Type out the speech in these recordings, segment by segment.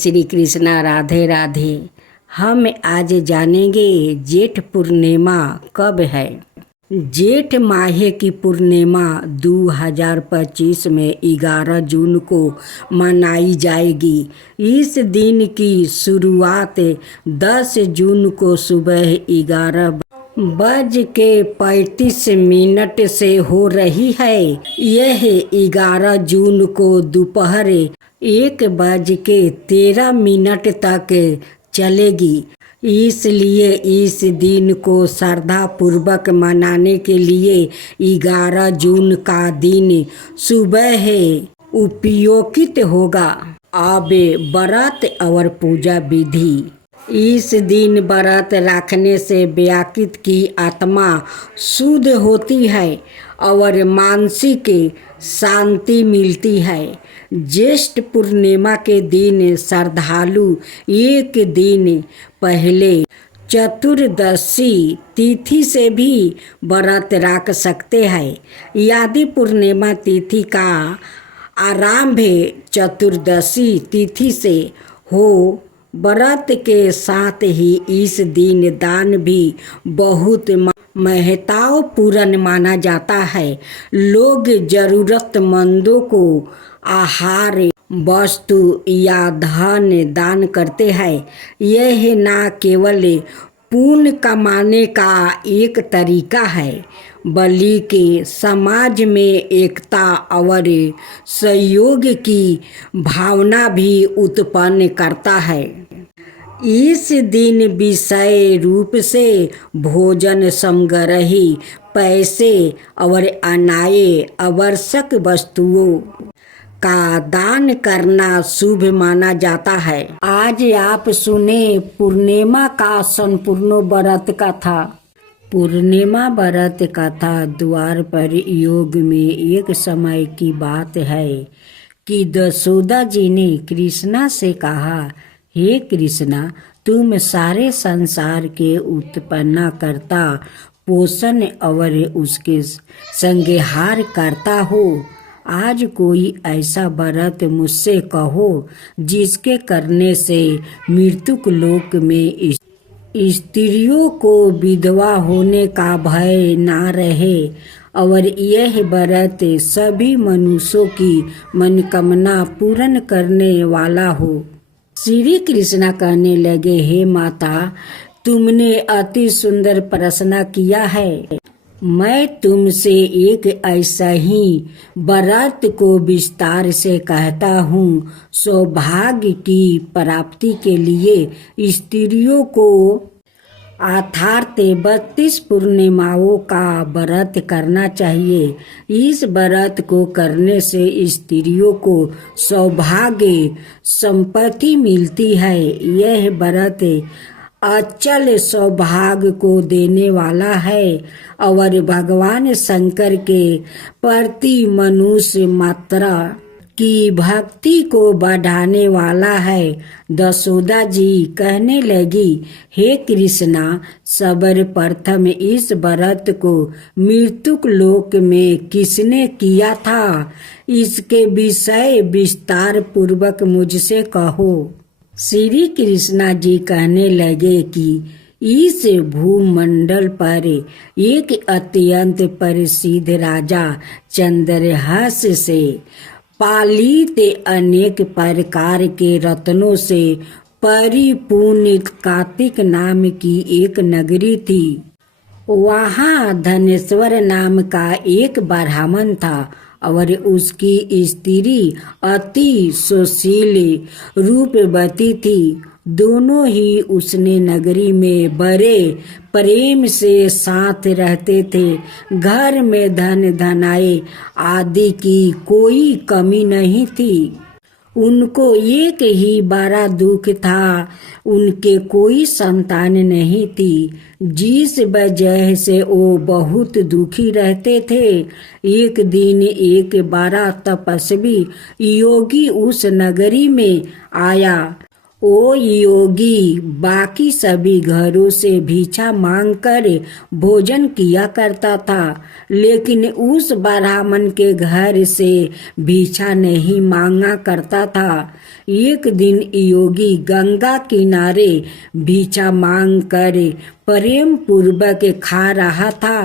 श्री कृष्णा, राधे राधे। हम आज जानेंगे जेठ पूर्णिमा कब है। जेठ माह की पूर्णिमा 2025 में 11 जून को मनाई जाएगी। इस दिन की शुरुआत 10 जून को सुबह 11:35 से हो रही है। यह 11 जून को दोपहर 1:13 तक चलेगी। इसलिए इस दिन को श्रद्धा पूर्वक मनाने के लिए 11 जून का दिन सुबह उपयोगित होगा। अब व्रत और पूजा विधि। इस दिन व्रत रखने से व्यक्ति की आत्मा शुद्ध होती है और मानसिक शांति मिलती है। ज्येष्ठ पूर्णिमा के दिन श्रद्धालु एक दिन पहले चतुर्दशी तिथि से भी व्रत रख सकते हैं। यदि पूर्णिमा तिथि का आरंभ चतुर्दशी तिथि से हो, व्रत के साथ ही इस दिन दान भी बहुत महत्वपूर्ण माना जाता है। लोग जरूरतमंदों को आहार, वस्तु या धन दान करते हैं। यह न केवल पुण्य कमाने का एक तरीका है, बल्कि समाज में एकता और सहयोग की भावना भी उत्पन्न करता है। इस दिन विशेष रूप से भोजन सामग्री, पैसे और अन्य आवश्यक वस्तुओं का दान करना शुभ माना जाता है। आज आप सुने पूर्णिमा का संपूर्ण व्रत कथा। पूर्णिमा व्रत कथा। द्वार पर योग में एक समय की बात है कि यशोदा जी ने कृष्णा से कहा, हे कृष्णा, तुम सारे संसार के उत्पन्न करता, पोषण और उसके संहार करता हो। आज कोई ऐसा व्रत मुझसे कहो जिसके करने से मृत्युक लोक में स्त्रियों को विधवा होने का भय ना रहे और यह व्रत सभी मनुष्यों की मनोकामना पूर्ण करने वाला हो। श्री कृष्ण कहने लगे, हे माता, तुमने अति सुंदर प्रश्न किया है। मैं तुमसे एक ऐसा ही व्रत को विस्तार से कहता हूँ। सौभाग्य की प्राप्ति के लिए स्त्रियों को अर्थात 32 पूर्णिमाओं का व्रत करना चाहिए। इस व्रत को करने से स्त्रियों को सौभाग्य संपत्ति मिलती है। यह व्रत अचल सौभाग्य को देने वाला है और भगवान शंकर के प्रति मनुष्य मात्रा की भक्ति को बढ़ाने वाला है। यशोदा जी कहने लगी, हे कृष्णा, सर्वप्रथम इस व्रत को मृत्युक लोक में किसने किया था, इसके विषय विस्तार पूर्वक मुझसे कहो। श्री कृष्णा जी कहने लगे कि इस भूमंडल पर एक अत्यंत प्रसिद्ध राजा चंद्रहास से पालित अनेक प्रकार के रत्नों से परिपूर्ण कार्तिक नाम की एक नगरी थी। वहाँ धनेश्वर नाम का एक ब्राह्मण था और उसकी स्त्री अति सुशील रूपवती थी। दोनों ही उसने नगरी में बड़े प्रेम से साथ रहते थे। घर में धन धनाए आदि की कोई कमी नहीं थी। उनको एक ही बड़ा दुख था, उनके कोई संतान नहीं थी, जिस वजह से वो बहुत दुखी रहते थे। एक दिन एक बड़ा तपस्वी योगी उस नगरी में आया। ओ योगी, बाकी सभी घरों से भिक्षा मांगकर भोजन किया करता था, लेकिन उस ब्राह्मण के घर से भिक्षा नहीं मांगा करता था। एक दिन योगी गंगा किनारे भिक्षा मांगकर प्रेम पूर्वक खा रहा था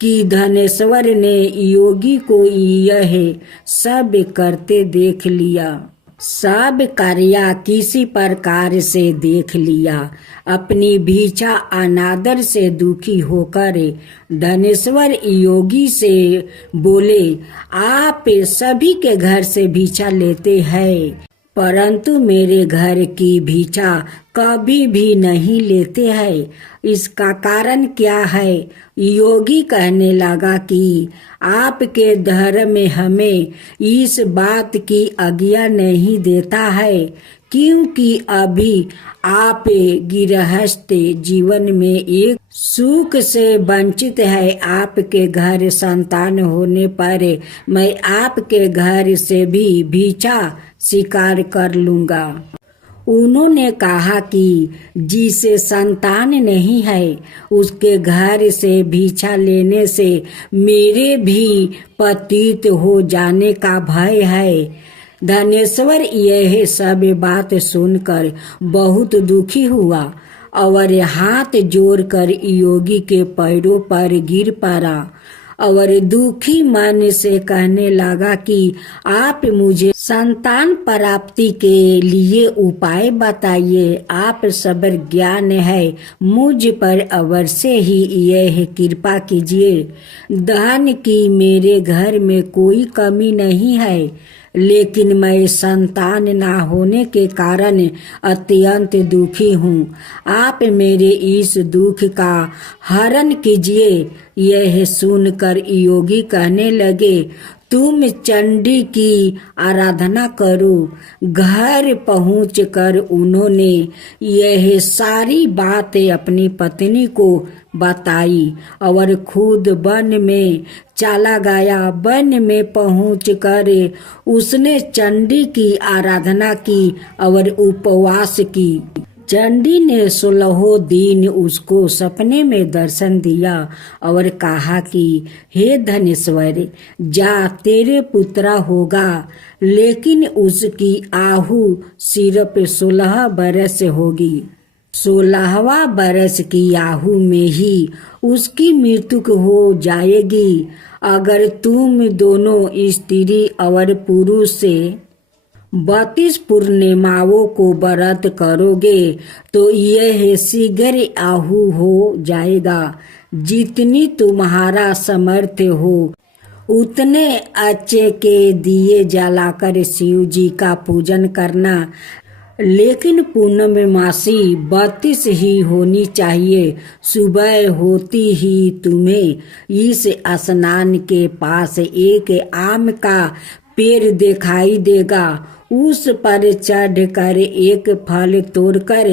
कि धनेश्वर ने योगी को यह सब करते देख लिया। सब कार्य किसी प्रकार से देख लिया। अपनी भिक्षा अनादर से दुखी होकर धनेश्वर योगी से बोले, आप सभी के घर से भिक्षा लेते हैं, परंतु मेरे घर की भिक्षा कभी भी नहीं लेते हैं। इसका कारण क्या है? योगी कहने लगा कि आपके धर्म हमें इस बात की आज्ञा नहीं देता है, क्योंकि अभी आप गृहस्थ जीवन में एक सुख से वंचित है। आपके घर संतान होने पर मैं आपके घर से भी भिक्षा स्वीकार कर लूंगा। उन्होंने कहा कि जिसे संतान नहीं है उसके घर से भिक्षा लेने से मेरे भी पतित हो जाने का भय है। धनेश्वर यह सब बात सुनकर बहुत दुखी हुआ और हाथ जोड़कर योगी के पैरों पर गिर पड़ा और दुखी मन से कहने लगा कि आप मुझे संतान प्राप्ति के लिए उपाय बताइए। आप सबर ज्ञान है, मुझ पर अवश्य ही यह कृपा कीजिए। धन की मेरे घर में कोई कमी नहीं है, लेकिन मैं संतान ना होने के कारण अत्यंत दुखी हूँ। आप मेरे इस दुख का हरण कीजिए। यह सुनकर योगी कहने लगे, तुम चंडी की आराधना करो। घर पहुंचकर उन्होंने यह सारी बातें अपनी पत्नी को बताई और खुद वन में चला गया। वन में पहुंचकर उसने चंडी की आराधना की और उपवास की। चंडी ने 16 दिन उसको सपने में दर्शन दिया और कहा कि हे धनेश्वर, जा, तेरे पुत्रा होगा, लेकिन उसकी आयु सिर्फ 16 बरस होगी। 16वां बरस की आयु में ही उसकी मृत्यु हो जाएगी। अगर तुम दोनों स्त्री और पुरुष से 32 पूर्णिमाओं को व्रत करोगे तो यह शीघ्र आयु हो जाएगा। जितनी तुम्हारा सामर्थ्य हो उतने अच्छे के दिए जलाकर शिव जी का पूजन करना, लेकिन पूर्णमासी 32 ही होनी चाहिए। सुबह होती ही तुम्हें इस स्नान के पास एक आम का पेड़ दिखाई देगा। उस पर चढ़कर एक फल तोड़कर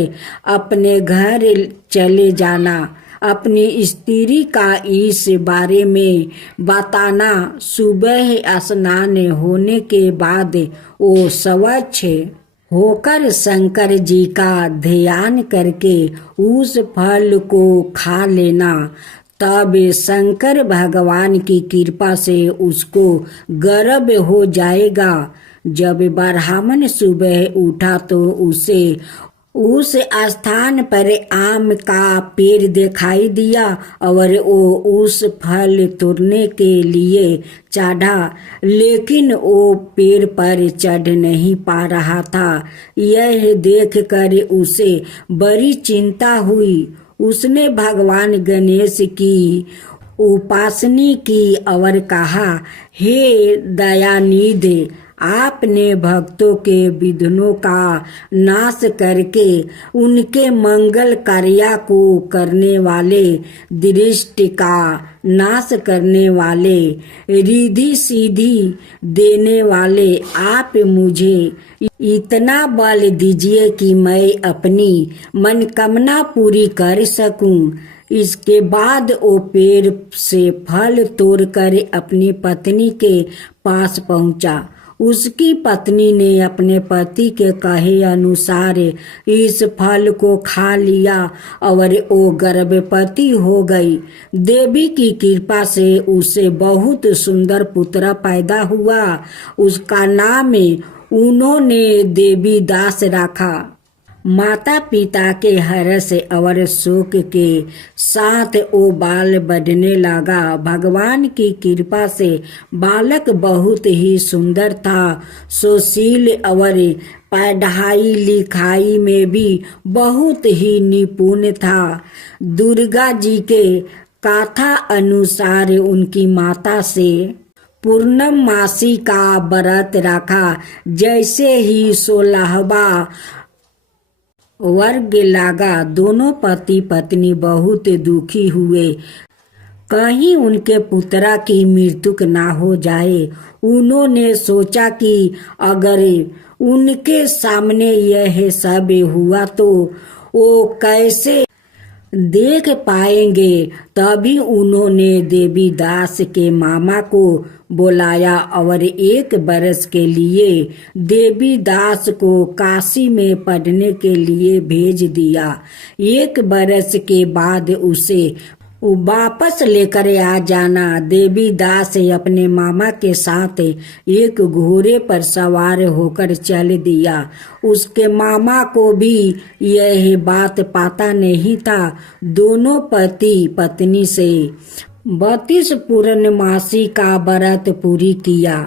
अपने घर चले जाना। अपनी स्त्री का इस बारे में बताना। सुबह स्नान होने के बाद वो स्वच्छ होकर शंकर जी का ध्यान करके उस फल को खा लेना। तब शंकर भगवान की कृपा से उसको गर्भ हो जाएगा। जब ब्राह्मण सुबह उठा तो उसे उस स्थान पर आम का पेड़ दिखाई दिया और वो उस फल तोड़ने के लिए चढ़ा, लेकिन वो पेड़ पर चढ़ नहीं पा रहा था। यह देखकर उसे बड़ी चिंता हुई। उसने भगवान गणेश की उपासना की और कहा, हे दयानिधि, आपने भक्तों के विघ्नों का नाश करके उनके मंगल कार्य को करने वाले, दृष्टि का नाश करने वाले, रिद्धि सिद्धि देने वाले आप मुझे इतना बल दीजिए कि मैं अपनी मनोकामना पूरी कर सकूं। इसके बाद वो पेड़ से फल तोड़कर अपनी पत्नी के पास पहुंचा। उसकी पत्नी ने अपने पति के कहे अनुसार इस फल को खा लिया और वो गर्भवती हो गई। देवी की कृपा से उसे बहुत सुंदर पुत्र पैदा हुआ। उसका नाम उन्होंने देवी दास रखा। माता पिता के हर्ष और शोक के साथ वो बाल बढ़ने लगा। भगवान की कृपा से बालक बहुत ही सुंदर था, सुशील और पढ़ाई लिखाई में भी बहुत ही निपुण था। दुर्गा जी के कथा अनुसार उनकी माता से पूर्णमासी का व्रत रखा। जैसे ही 16वां वर्ग लगा, दोनों पति पत्नी बहुत दुखी हुए, कहीं उनके पुत्रा की मृत्यु न हो जाए। उन्होंने सोचा कि अगर उनके सामने यह सब हुआ तो वो कैसे देख पाएंगे। तभी उन्होंने देवी दास के मामा को बुलाया और 1 बरस के लिए देवी दास को काशी में पढ़ने के लिए भेज दिया। 1 बरस के बाद उसे वापस लेकर आ जाना। देवी दास अपने मामा के साथ एक घोड़े पर सवार होकर चल दिया। उसके मामा को भी यह बात पता नहीं था। दोनों पति पत्नी से 32 पूर्णमासी का व्रत पूरी किया।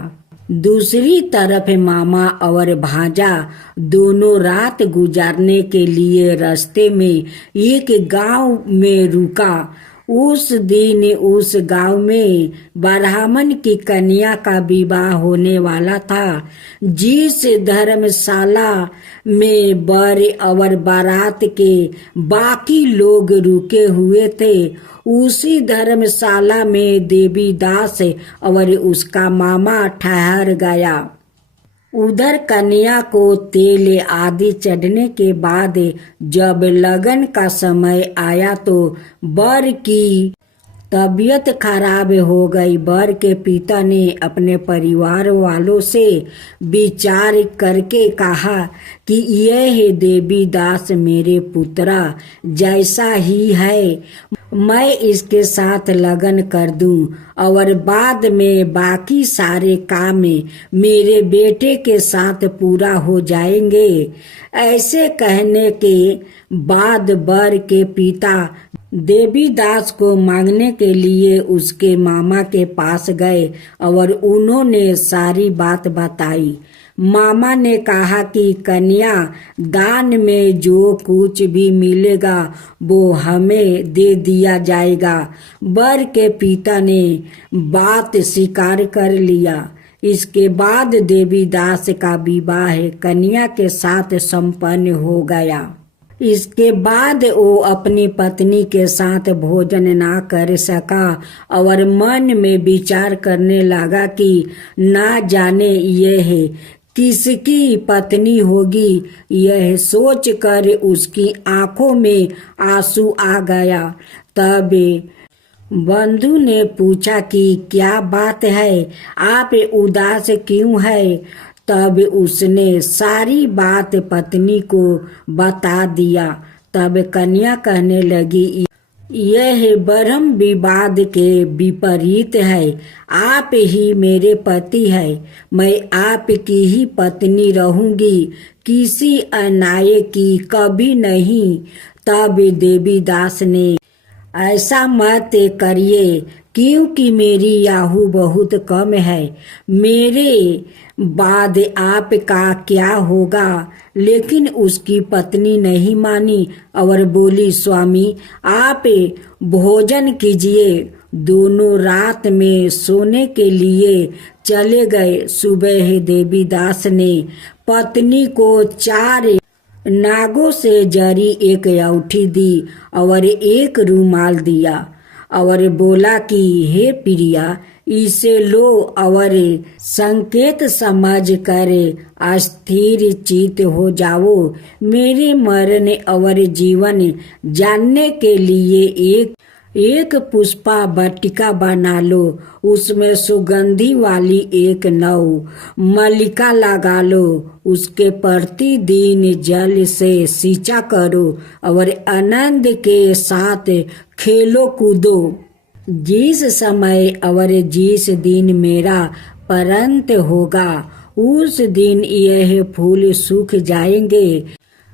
दूसरी तरफ मामा और भांजा दोनों रात गुजारने के लिए रास्ते में एक गांव में रुका। उस दिन उस गांव में ब्राह्मण की कन्या का विवाह होने वाला था। जिस धर्मशाला में वर और बारात के बाकी लोग रुके हुए थे, उसी धर्मशाला में देवी दास और उसका मामा ठहर गया। उधर कन्या को तेल आदि चढ़ने के बाद जब लगन का समय आया तो वर की तबीयत खराब हो गई। वर के पिता ने अपने परिवार वालों से विचार करके कहा कि यह देवी दास मेरे पुत्रा जैसा ही है, मैं इसके साथ लगन कर दूं और बाद में बाकी सारे काम मेरे बेटे के साथ पूरा हो जाएंगे। ऐसे कहने के बाद वर के पिता देवी दास को मांगने के लिए उसके मामा के पास गए और उन्होंने सारी बात बताई। मामा ने कहा कि कन्या दान में जो कुछ भी मिलेगा वो हमें दे दिया जाएगा। वर के पिता ने बात स्वीकार कर लिया। इसके बाद देवी दास का विवाह कन्या के साथ संपन्न हो गया। इसके बाद वो अपनी पत्नी के साथ भोजन ना कर सका और मन में विचार करने लगा कि ना जाने यह किसकी पत्नी होगी। यह सोचकर उसकी आंखों में आंसू आ गया। तब बंधु ने पूछा कि क्या बात है, आप उदास क्यों है। तब उसने सारी बात पत्नी को बता दिया। तब कन्या कहने लगी, यह ब्रह्म विवाद के विपरीत है। आप ही मेरे पति है, मैं आपकी ही पत्नी रहूंगी, किसी अन्याय की कभी नहीं। तब देवी दास ने ऐसा मत करिए, क्योंकि मेरी आयु बहुत कम है, मेरे बाद आपका क्या होगा। लेकिन उसकी पत्नी नहीं मानी और बोली, स्वामी आप भोजन कीजिए। दोनों रात में सोने के लिए चले गए। सुबह देवी दास ने पत्नी को 4 नागों से जरी एक अंगूठी दी और एक रुमाल दिया और बोला कि हे प्रिया, इसे लो और संकेत समझ कर अस्थिर चित हो जाओ। मेरे मरण और जीवन जानने के लिए एक एक पुष्पा बटिका बना लो, उसमें सुगंधी वाली एक नौ मल्लिका लगा लो, उसके प्रतिदिन जल से सींचा करो और आनंद के साथ खेलो कूदो। जिस समय और जिस दिन मेरा परंत होगा, उस दिन यह फूल सूख जाएंगे।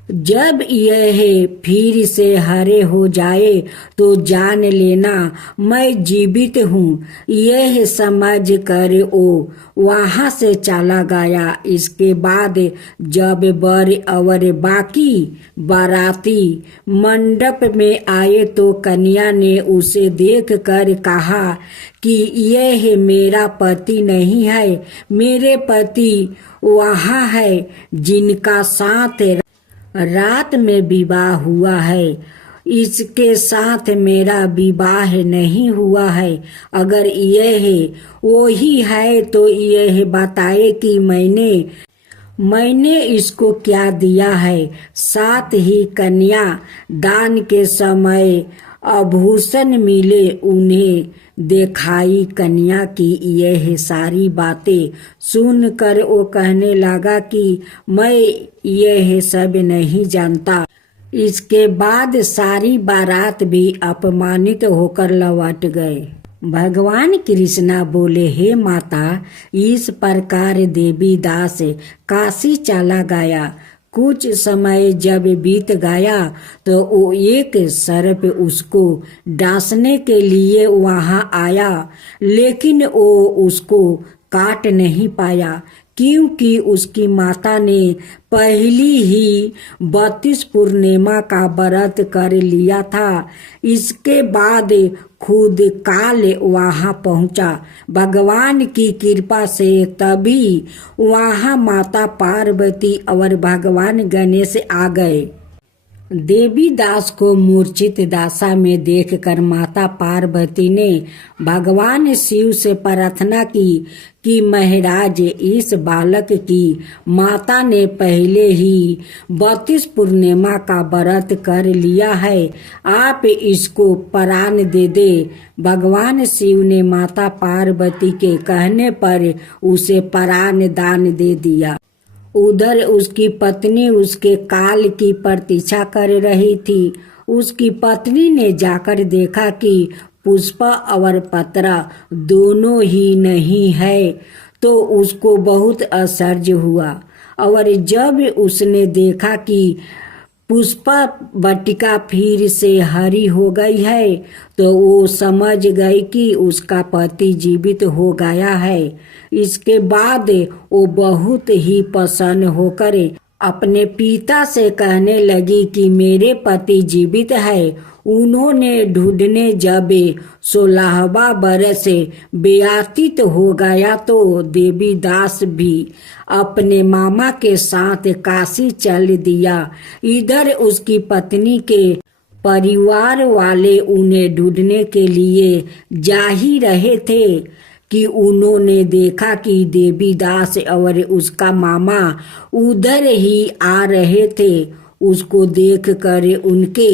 जब यह फिर से हरे हो जाए तो जान लेना मैं जीवित हूँ। यह समझ कर वो वहाँ से चला गया। इसके बाद जब वर और बाकी बाराती मंडप में आए तो कन्या ने उसे देख कर कहा कि यह मेरा पति नहीं है, मेरे पति वहाँ है जिनका साथ रात में विवाह हुआ है, इसके साथ मेरा विवाह नहीं हुआ है। अगर यह वही है तो यह बताए कि मैंने इसको क्या दिया है। साथ ही कन्या दान के समय आभूषण मिले उन्हें दिखाई। कन्या की यह सारी बातें सुनकर वो कहने लगा कि मैं यह सब नहीं जानता। इसके बाद सारी बारात भी अपमानित होकर लौट गए। भगवान कृष्णा बोले, हे माता, इस प्रकार देवी दास काशी चला गया। कुछ समय जब बीत गया तो वो एक सर्प उसको डांसने के लिए वहाँ आया, लेकिन वो उसको काट नहीं पाया क्योंकि उसकी माता ने पहली ही 32 पूर्णिमा का व्रत कर लिया था। इसके बाद खुद काल वहाँ पहुँचा। भगवान की कृपा से तभी वहाँ माता पार्वती और भगवान गणेश आ गए। देवी दास को मूर्छित दशा में देखकर माता पार्वती ने भगवान शिव से प्रार्थना की कि महाराज, इस बालक की माता ने पहले ही 32 पूर्णिमा का व्रत कर लिया है, आप इसको प्राण दे दे। भगवान शिव ने माता पार्वती के कहने पर उसे प्राण दान दे दिया। उधर उसकी पत्नी उसके काल की प्रतीक्षा कर रही थी। उसकी पत्नी ने जाकर देखा कि पुष्प और पत्रा दोनों ही नहीं है, तो उसको बहुत आश्चर्य हुआ। और जब उसने देखा कि पुष्पा बटिका फिर से हरी हो गई है तो वो समझ गई कि उसका पति जीवित हो गया है। इसके बाद वो बहुत ही प्रसन्न होकर अपने पिता से कहने लगी कि मेरे पति जीवित है। उन्होंने ढूंढने जब 16वां बरस व्यतीत हो गया तो देवी दास भी अपने मामा के साथ काशी चल दिया। इधर उसकी पत्नी के परिवार वाले उन्हें ढूंढने के लिए जा ही रहे थे कि उन्होंने देखा कि देवी दास और उसका मामा उधर ही आ रहे थे। उसको देखकर उनके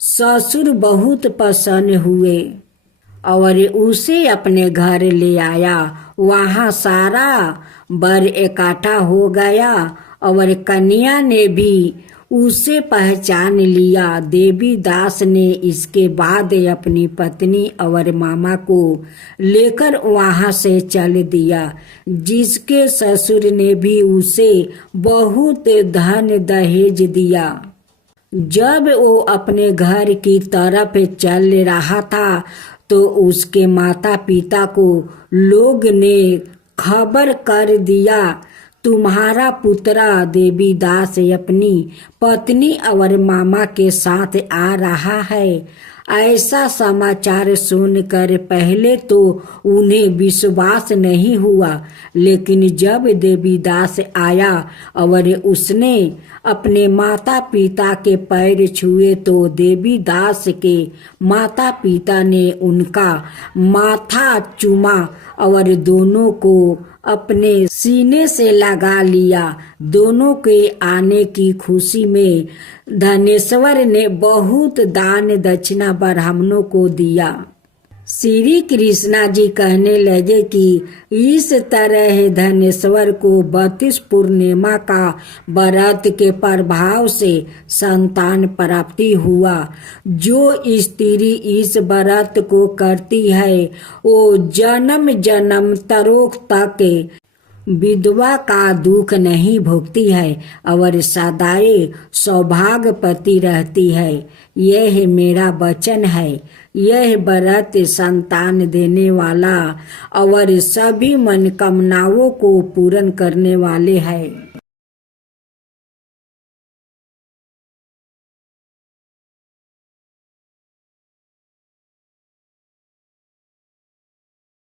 ससुर बहुत प्रसन्न हुए और उसे अपने घर ले आया। वहाँ सारा बर इकट्ठा हो गया और कन्या ने भी उसे पहचान लिया। देवी दास ने इसके बाद अपनी पत्नी और मामा को लेकर वहाँ से चल दिया, जिसके ससुर ने भी उसे बहुत धन दहेज दिया। जब वो अपने घर की तरफ चल रहा था तो उसके माता पिता को लोग ने खबर कर दिया, तुम्हारा पुत्रा देवी दास अपनी पत्नी और मामा के साथ आ रहा है। ऐसा समाचार सुनकर पहले तो उन्हें विश्वास नहीं हुआ, लेकिन जब देवी दास आया और उसने अपने माता पिता के पैर छुए तो देवी दास के माता पिता ने उनका माथा चूमा और दोनों को अपने सीने से लगा लिया। दोनों के आने की खुशी में धनेश्वर ने बहुत दान दक्षिणा ब्राह्मणों को दिया। श्री कृष्णा जी कहने लगे कि इस तरह धनेश्वर को 32 पूर्णिमा का व्रत के प्रभाव से संतान प्राप्ति हुआ। जो स्त्री इस व्रत को करती है वो जन्म जन्मांतरों तक विधवा का दुख नहीं भोगती है और सदाए सौभाग्यवती रहती है। यह मेरा वचन है। यह व्रत संतान देने वाला और सभी मनोकामनाओं को पूर्ण करने वाले है।